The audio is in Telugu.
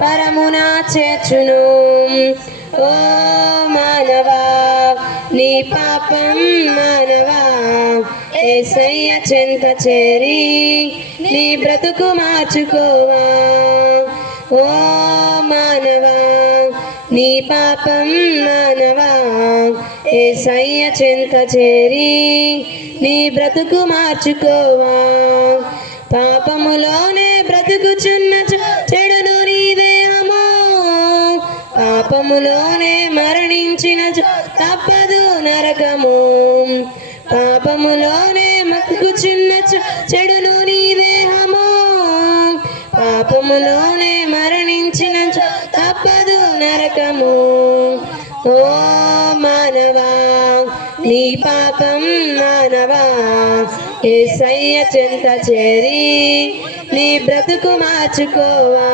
పరమునా చేర్చును. ఓ మానవా నీ పాపం మానవా యేసయ్య చెంత చేరి నీ బ్రతుకు మార్చుకోవా. ఓ మానవా నీ పాపం మానవా యేసయ్య చెంత చేరి నీ బ్రతుకు మార్చుకోవా. పాపములోనే బ్రతుకుచున్న చెడును నీ దేహము పాపములోనే మరణించిన తప్పదు నరకము. పాపములోనే బ్రతుకుచున్న చెడును నీ దేహము పాపములోనే మరణించిన తప్పదు నరకము. ఓ మానవా నీ పాపం మానవా యేసయ్య చెంత చేరి నీ బ్రతుకు మార్చుకోవా.